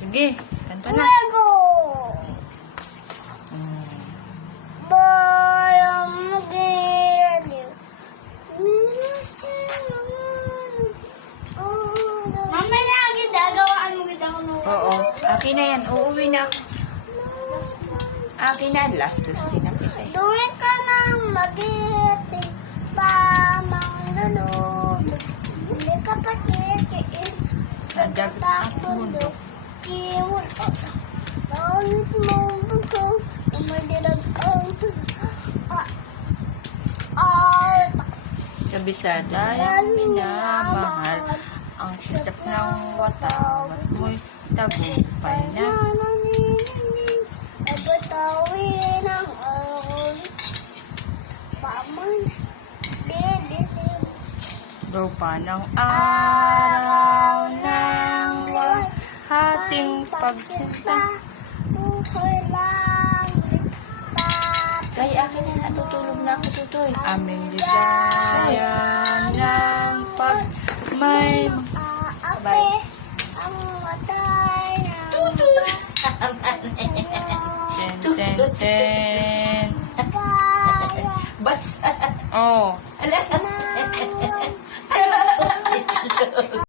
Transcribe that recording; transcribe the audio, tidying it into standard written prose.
Sige, kanta na. Lego! Bayang magiliw. Mamaya agad, gawaan mo kita ko nung... Oo, akin na yan. Uuwi na ako. Akin na, last na kita eh. Duwi ka ng magiting, pamang lulubog. Hindi ka patitiin, Nadagat ang mundo. iwan ka. Langit mo bugong, umadirag ang Kabisada yung minamahal. Ang sisip ng watawat mo'y tagumpay na. Ay patawin ang awal. Paman, didilim. Daw pa ng araw ng hating pagsinta. Buhay lang. Kaya akin na, natutulog na ako, Tutoy. Aming desire ng pag may Aapi ang matay ng ten. kaya. Basta. Oh, Ala,